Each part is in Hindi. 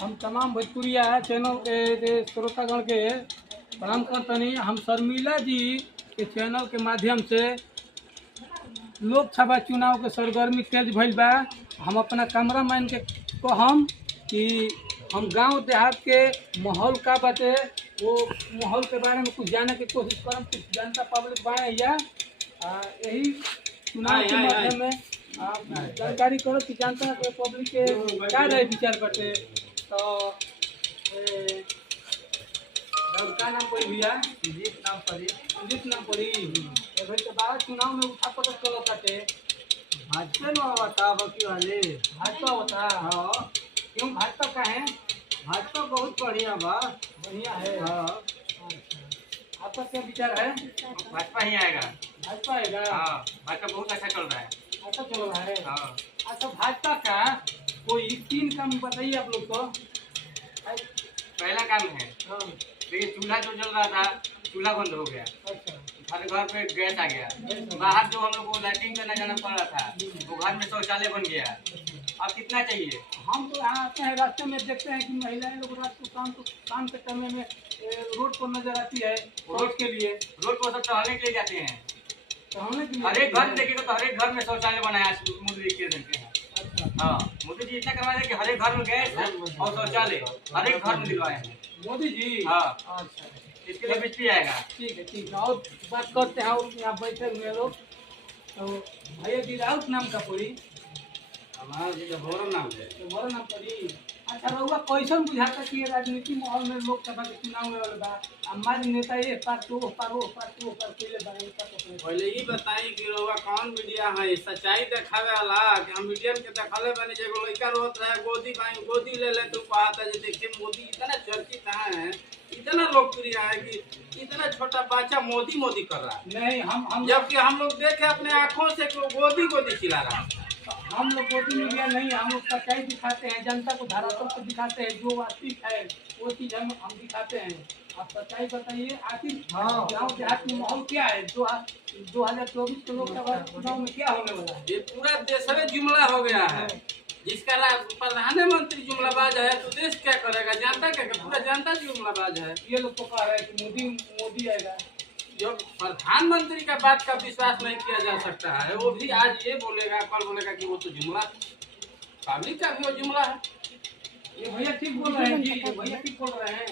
हम तमाम भोजपुरिया चैनल के श्रोतागण के प्रणाम करतनी। हम शर्मिला जी के चैनल के माध्यम से लोकसभा चुनाव के सरगर्मी तेज भइल बा। हम अपना कैमरामैन के कहम कि हम गांव देहात के माहौल का बाटे वो माहौल के बारे में कुछ जाने की कोशिश करम। कुछ जनता पब्लिक बाए या यही चुनाव के माध्यम में जानकारी करो कि जनता के पब्लिक के क्या रहे विचार बाटे। तो का नाम पड़ी भैया? संजीत नाम पड़ी। संजीत नाम पड़ी। भाई तो बाहर चुनाव में उठा पटक चलो काटे भाजपा में बता बाकी वाले भाजपा होता। हाँ क्यों भाजपा का है? भाजपा बहुत बढ़िया बा। बढ़िया है। हाँ अच्छा, आपका क्या विचार है? भाजपा ही आएगा। भाजपा आएगा। हाँ, भाजपा बहुत अच्छा चल रहा है। अच्छा चल रहा है। हाँ। अच्छा, भाजपा का कोई 3 काम बताइए आप लोग को। पहला काम है, हाँ। देखिए चूल्हा जो जल रहा था, चूल्हा बंद हो गया। अच्छा। हर घर पे गैस आ गया। बाहर जो हम लोग को लाइटिंग करना जाना पड़ रहा था, वो घर में शौचालय बन गया। अब कितना चाहिए? हम तो यहाँ आते हैं, रास्ते में देखते हैं कि महिलाएं लोग रात को शाम के समय में रोड पर नजर आती है। रोड के लिए रोड पर सब टहलने के लिए जाते हैं। टहलने के लिए हर एक घर में देखिएगा तो हर एक घर में शौचालय बनाया मोदी जी के देते हैं। अच्छा। हाँ, मोदी जी इतना करवाए कि हर एक घर में गैस और शौचालय हर एक घर में दिलवाए हैं मोदी जी। हाँ। अच्छा, इसके लिए बिजली आएगा। ठीक है ठीक है। और बात करते हैं और यहाँ बैठे हुए लोग। तो भैया जी राउत नाम का पड़ी हमारा जबोरन नाम है। तुम्हारा नाम पड़ी। अच्छा रहुआ कैसन बुझाता कि ये राजनीति माहौल में लोकसभा के चुनाव में बा हमारे नेता एक पार तो पार वो पार तो पार पहले बारे पहले ही बताई कि रउआ कौन मीडिया है सच्चाई देखावे वाला कि हम मीडिया के देखले बने जेगो लइका रोत रहे गोदी ले ले तू कहता जे देखिए मोदी इतना चर्चित है, इतना लोकप्रिय है कि इतना छोटा बच्चा मोदी मोदी कर रहा है। नहीं हम जबकि हम लोग देखे अपने आंखों से कि वो गोदी खिला रहा है। हम लोग मोदी मीडिया नहीं, हम लोग सच्चाई दिखाते हैं, जनता को धरातल पर दिखाते हैं, जो वास्तविक है वो चीज हम दिखाते हैं। आप सच्चाई बताइए आखिर गाँव देहात में माहौल क्या है? 2024 के लोकसभा चुनाव में क्या होने वाला है? ये पूरा देश में जुमला हो गया है। जिसका प्रधानमंत्री जुमलाबाज है तो देश क्या करेगा? जनता क्या? पूरा जनता जुमलाबाज है। ये लोग तो कह रहे हैं कि मोदी आएगा। जो प्रधानमंत्री का बात का विश्वास नहीं किया जा सकता है, वो भी आज ये बोलेगा कल बोलेगा कि वो तो जुमला, पब्लिक का भी वो जुमला है। ये भैया ठीक बोल रहे हैं जी, ये भैया ठीक बोल रहे हैं।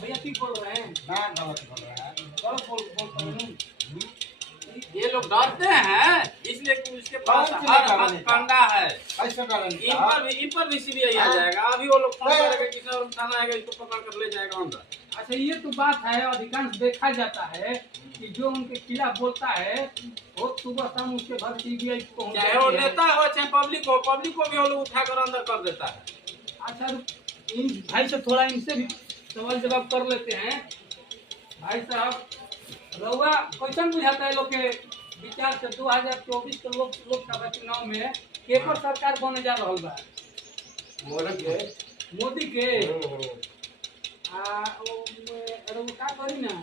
भैया ठीक बोल रहे हैं ना गलत बोल रहा है। गलत बोल रहे हैं। ये लोग डरते हैं इसलिए कि उसके पास हर कंडा है। इन पर भी सीबीआई आ जाएगा। अभी वो लोग फोन करेंगे कि सर थाना आएगा, इसको पकड़ कर ले जाएगा अंदर। अच्छा ये तो बात है, अधिकांश देखा जाता है कि जो उनके खिलाफ बोलता है वो सुबह शाम उसके घर सीबीआई पहुंच चाहे वो नेता हो चाहे पब्लिक को भी वो लोग उठा कर अंदर कर देता है। अच्छा इन भाई से थोड़ा इनसे भी सवाल जवाब कर लेते हैं। भाई साहब रउआ कैसन बुझाता है लोग के विचार से 2024 के लोकसभा चुनाव में केकर सरकार बने जा रहा बा? मोदी के। का करी ना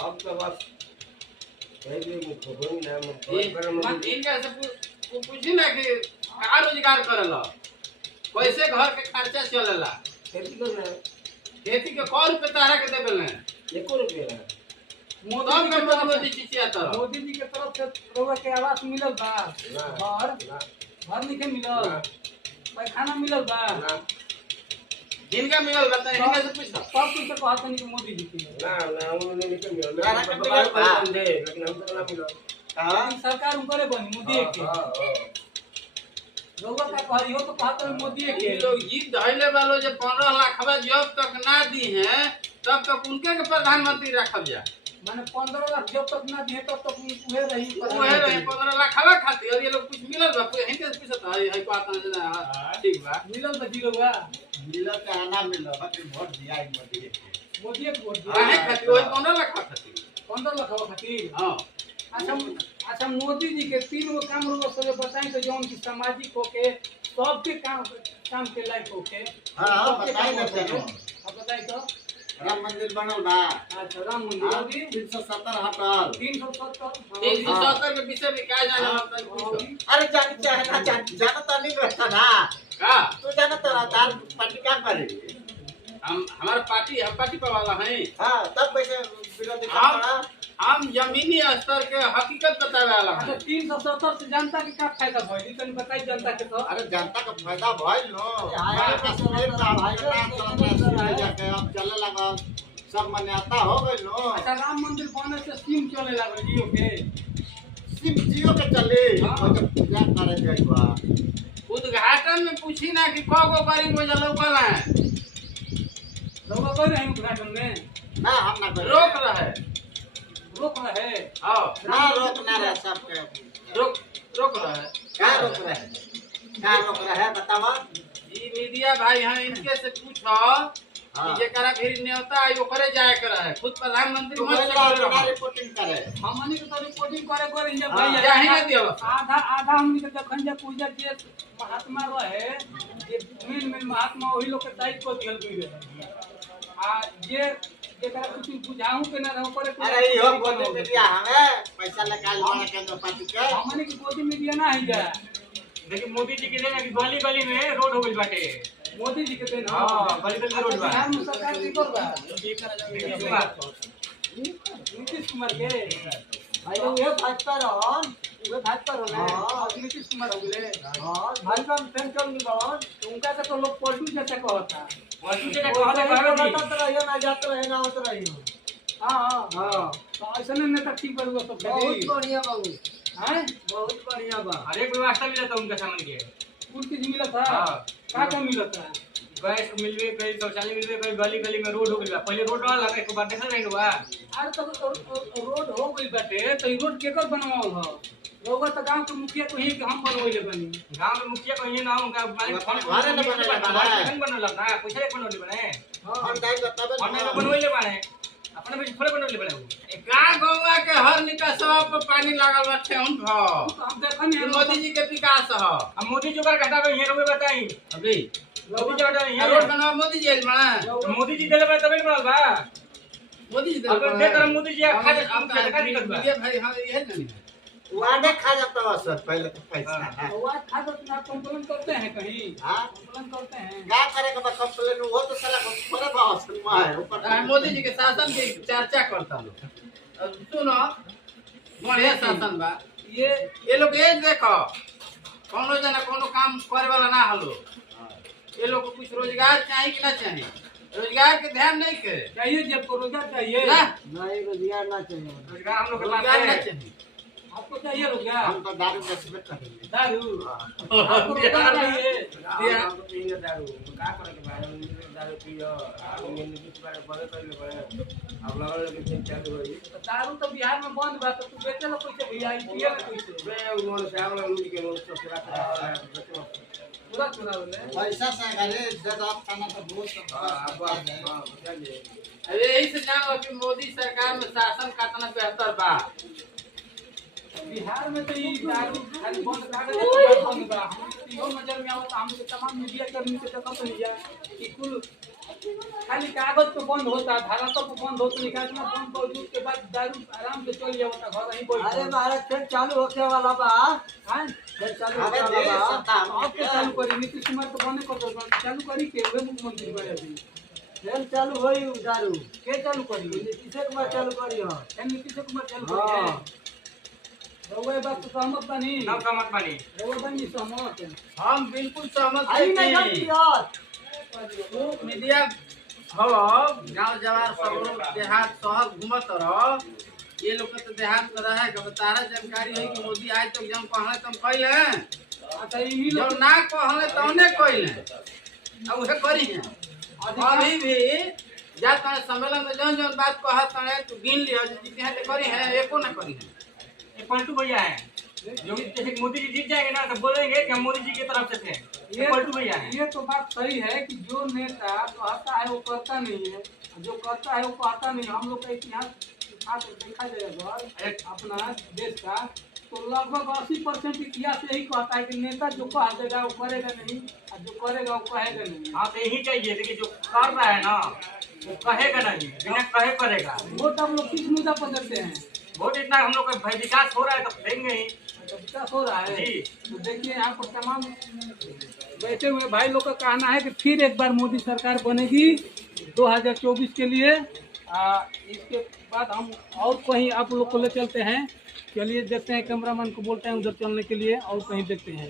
अब तो बस इनका से पूछी ना कि का रोजगार करेला, कैसे घर के खर्चा चलेला, खेती के कौ रुपये तारा के देवे मोदी जी के तरफ से रउआ के आवास मिलल बा? घर नहीं मिलल? पैखाना मिलल बा? जिनका मिलल बता इनका से पूछ सब कुछ तो कहते नहीं कि मोदी जी की सरकार ऊपर बनी मोदी के। रउआ का कहरी हो तो कहते हैं मोदी के। ये लोग जीत धैले वालों जो 15 लाख जब तक ना दी हैं तब तक उनके के प्रधानमंत्री रखब जा। माने 15 लाख जब तक ना दिए तब तक उहे रही 15 लाख खातिर। और ये लोग कुछ मिलल बा हिंदे से पूछत है को आता है ठीक बा मिलल बा जीरो बा मिलल का ना मिलल बाकी वोट दिया मोदी के। मोदी के वोट काहे खातिर? वही 15 लाख खातिर। 15 लाख खातिर। हां अच्छा मोदी जी के 3 गो काम रोज से बताएं तो जौन की सामाजिक होके सबके काम के लायक होके। हां बताई ना चलो। अब बताई तो राम मंदिर बनल बा। अच्छा राम मंदिर अभी 370 हटल। 370 के विषय में क्या जाना? अरे जानी चाहे ना जानता नहीं रहता ना का तो जानता आधार पार्टी क्या करेगी? हम हमारा पार्टी हम पार्टी पर वाला हैं। हाँ तब कैसे विरोधी का हम पड़ा? हम जमीनी स्तर के हकीकत बतावे वाला अच्छा हैं। 370 से जनता के क्या फायदा भइल तनी बताई जनता के तो। अरे जनता का फायदा भइल नो। हाय, हमारे कश्मीर का भाई जाके अब चले लगा, सब मान्यता हो गई नो। अच्छा राम मंदिर बने से स्कीम चले लागल जियो के। सिर्फ जियो के चले, हाँ। वो तो पूजा करे गई बा। उद्घाटन में पूछी ना कि कगो गरीब में लौकल है। लोग कोई रहे उद्घाटन में ना हम ना करे। रोक रहे। रोक रहे। हाँ ना रोक ना रहे सबके। रोक रहे। क्या रोक रहे? क्या रोक रहे बतावा? ई मीडिया भाई हैं, इनके से पूछो कि हाँ। जेकरा भी न्योता आई ओकरे जाए के रहे। खुद प्रधानमंत्री तो मत वही से लोग करे अपना रहो। रिपोर्टिंग करे। हमनी के तो रिपोर्टिंग करे करे जब हाँ, भैया जाही ना दियो। आधा आधा हमनी के जखन जब पूजा के महात्मा रहे जे मेन महात्मा वही लोग के दायित्व को दियल गई रहे। आ जे जेकरा कुछ बुझाऊ के ना रहो करे अरे इहो गोदी मीडिया हमें पैसा निकाल बना केंद्र पार्टी के। हमनी के गोदी मीडिया ना है जा। देखिए मोदी जी के देन अभी गली गली में रोड हो गई बाटे। मोदी जी के देन हाँ, गली गली रोड बा। बिहार में सरकार की करबा नीतीश कुमार। नीतीश कुमार के भाई लोग ये भाजपा रहन। वे भाजपा रहे हाँ। अब नीतीश कुमार हो गेले। हाँ भाजपा में फेन चल गई बहन। तो उनका के तो लोग पलटू जैसे कहता। वसु से कहले कहले बताते रहिए ना जाते रहिए ना होते रहिए। हाँ हाँ तो ऐसा नेता ठीक बड़ुआ सब बहुत बढ़िया बाबू, हैं बहुत बढ़िया बा। हर एक व्यवस्था मिला था उनका सामान के। कुल चीज मिला था हाँ। का मिला था। गैस मिलवे कई शौचालय मिलवे कई गली गली में रोड हो गई बा। पहले रोड वाला एक बार देखल नहीं हुआ। आज तक रोड हो गई बाटे तो ई रोड केकर बनवावल ह। लोग तो गांव के मुखिया को ही कि हम बनवइले बनी। गांव में मुखिया कहिए ना उनका मालिक अपन घरे न बनले बाड़े। बनल ना पैसा एक बनले बने। हम दाई बताबे और नहीं बनवले बने। अपने में थोड़े बनवले बने वो। का गौवा के हर निकासवा पर पानी लागल बा ठेहुन भ। तो हम देखन ई मोदी जी के विकास ह। अब मोदी जी का घटा के ये रुपए बताई। अभी मोदी जी का ये रोड बनवा मोदी जी आइल बा। मोदी जी देले बा तबे बनल बा। मोदी जी अब दे कर मोदी जी खा दे अब का दिक्कत बा। मीडिया भाई हां ये नहीं वादे खा जाता है सर पहले तो पैसा। वो खादर ना कंप्लेन करते हैं कहीं हां कंप्लेन करते हैं। क्या करेगा बस कंप्लेन वो तो साला बड़े बॉस है ऊपर। है मोदी जी के शासन की चर्चा करता लोग। अब सुनो बढ़िया शासन बा। ये लोग ये देखो कोनो जना कोनो काम करे वाला ना हलो। ये लोग को कुछ रोजगार चाहिए कि ना चाहिए। रोजगार के ध्यान नहीं के चाहिए जब को रोजगार चाहिए ना नहीं रोजगार ना चाहिए। रोजगार हम लोग के पास रोजगार ना है। चाहिए। आपको चाहिए रोजगार हम तो दारू बेचबे करेंगे। दारू आपको रोजगार चाहिए। दारू का करे के बाद दारू पियो अब लगल के चालू होई। तो दारू तो बिहार में बंद बा तो तू बेचे लो कैसे भैया ई पिए लो कैसे वे उन्होंने साहब लोग के लोग सब पूरा चुरा ले। पैसा से अरे जब आप खाना तो बहुत सब अरे यही से जानो कि मोदी सरकार में शासन कितना बेहतर बा। बिहार में तो ये दारू खाली बंद कागज के बंद बा। हम इहो नजर में आवत हम के तमाम मीडिया कर्मी के देखत नहीं जा कि कुल खाली कागज पे बंद होता धारा तो बंद होता निकाल ना बंद कर दूं के बाद दारू आराम से चल जाता घर ही बैठ। अरे महाराज फिर चालू होके वाला बा। हां फिर चालू अबे होके दे वाला बा। सत्ता अब के चालू करी नीतीश कुमार तो बने कर दो चालू करी के वे मुख्यमंत्री बने अभी फिर चालू होई दारू। के चालू करी नीतीश कुमार चालू करी हो। नीतीश कुमार चालू करी हाँ। रउआ बात तो सहमत बनी नाम का मत पानी। रउआ बनी सहमत हम बिल्कुल सहमत आई नहीं हैं जानती कि यार। वो मीडिया हो गांव जवार शहरों देहात शहर घूमत रहो। ये लोग के तो देहात में रहे के तारा जानकारी है कि मोदी आज तक जब कहले तुम कइले अच्छा ई जब ना कहले तौने कइले अब उहे करी है। अभी भी जात सम्मेलन में जौन जौन बात कहत है तो गिन लियो जितने हैं तो करी है एको ना करी है। ये पलटू भैया है जो जैसे मोदी जी जीत जाएंगे ना तो बोलेंगे कि हम मोदी जी की तरफ से थे। ये पलटू भैया है। ये तो बात सही है कि जो नेता कहता है वो करता नहीं है जो करता है वो कहता नहीं। हम लोग का इतिहास देखा जाएगा अपना देश का तो लगभग 80% इतिहास यही कहता है कि नेता जो कह देगा वो करेगा नहीं और जो करेगा वो कहेगा नहीं। हाँ तो यही चाहिए देखिए जो कर रहा है ना वो कहेगा नहीं बिना कहे करेगा। वोट हम लोग किस मुद्दा पर देते हैं। वोट इतना हम लोग का भाई विकास हो रहा है तो देंगे ही। विकास हो रहा है जी। तो देखिए यहाँ पर तमाम बैठे हुए भाई लोग का कहना है कि फिर एक बार मोदी सरकार बनेगी 2024 के लिए। इसके बाद हम और कहीं आप लोग को ले चलते हैं। चलिए देखते हैं, कैमरामैन को बोलते हैं उधर चलने के लिए और कहीं देखते हैं।